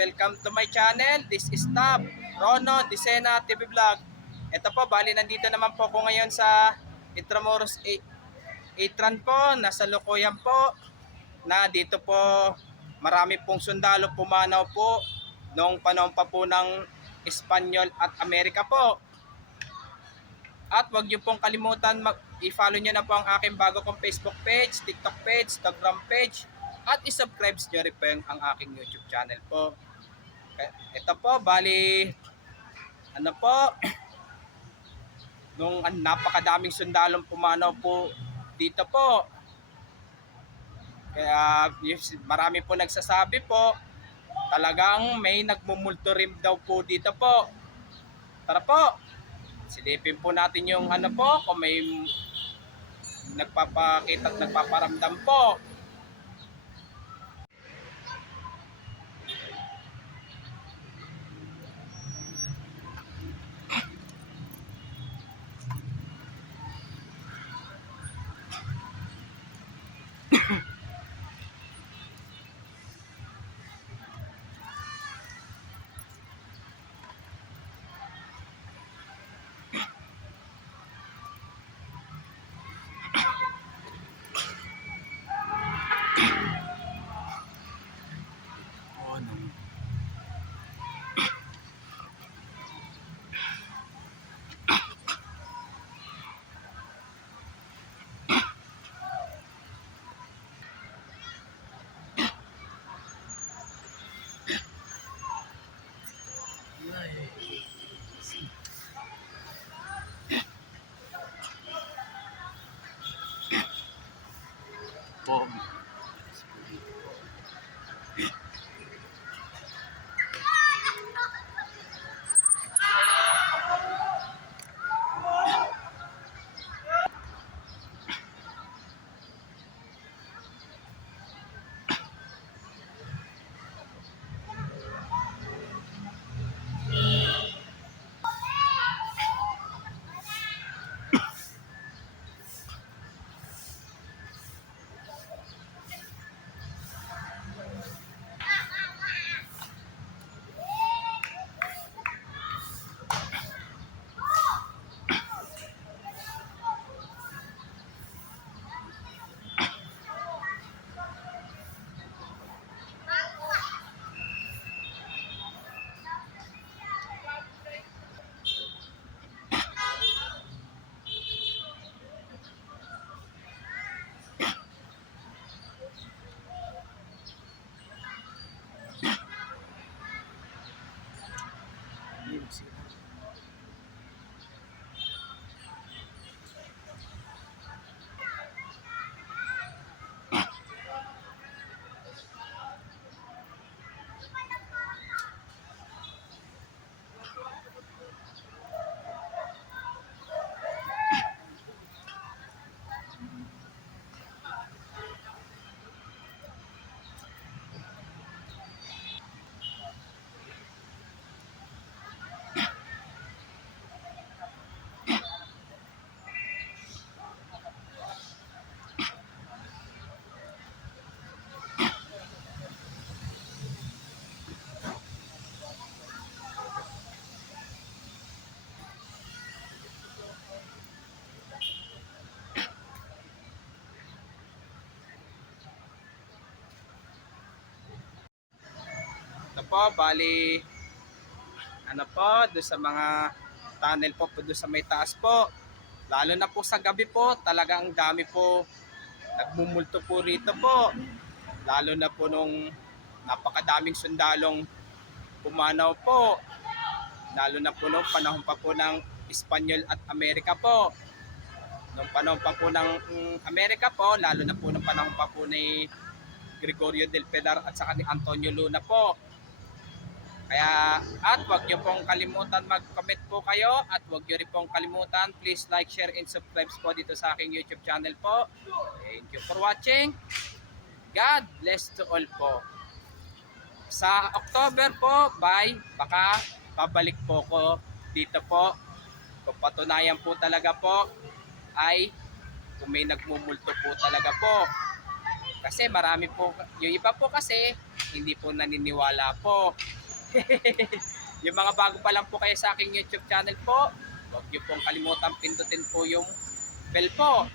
welcome to my channel. This is Tab, Rono, Disena, TV Vlog. Ito po, bali nandito naman po ako ngayon sa Intramuros Atran po, nasa Lokoyan po. Na dito po, marami pong sundalo pumanaw po noong panahon pa po ng Espanyol at Amerika po. At wag niyo pong kalimutan i-follow niyo na po ang aking bago kong Facebook page, TikTok page, Instagram page, at i-subscribe niyo rin po ang aking YouTube channel po. Ito po, bali, ano po, nung napakadaming sundalong pumanaw po dito po. Kaya marami po nagsasabi po, talagang may nagmumulto rin daw po dito po. Tara po, silipin po natin yung ano po, kung may nagpapakita at nagpaparamdam po. Ito po, bali, ano po, doon sa mga tunnel po, doon sa may taas po. Lalo na po sa gabi po, talagang dami po nagmumulto po rito po. Lalo na po nung napakadaming sundalong pumanaw po. Lalo na po nung panahon pa po ng Espanyol at Amerika po. Nung panahon pa po ng Amerika po, lalo na po nung panahon pa po ni Gregorio del Pilar at saka ni Antonio Luna po. Kaya, at wag nyo pong kalimutan mag-comment po kayo at wag nyo rin pong kalimutan, please like, share, and subscribe po dito sa aking YouTube channel po. Thank you for watching. God bless to all po. Sa October po, baka pabalik po ko dito po. Kung patunayan po talaga po ay kung may nagmumulto po talaga po. Kasi marami po, yung iba po kasi hindi po naniniwala po. Yung mga bago pa lang po kayo sa aking YouTube channel po, huwag niyo pong kalimutan pindutin po yung bell po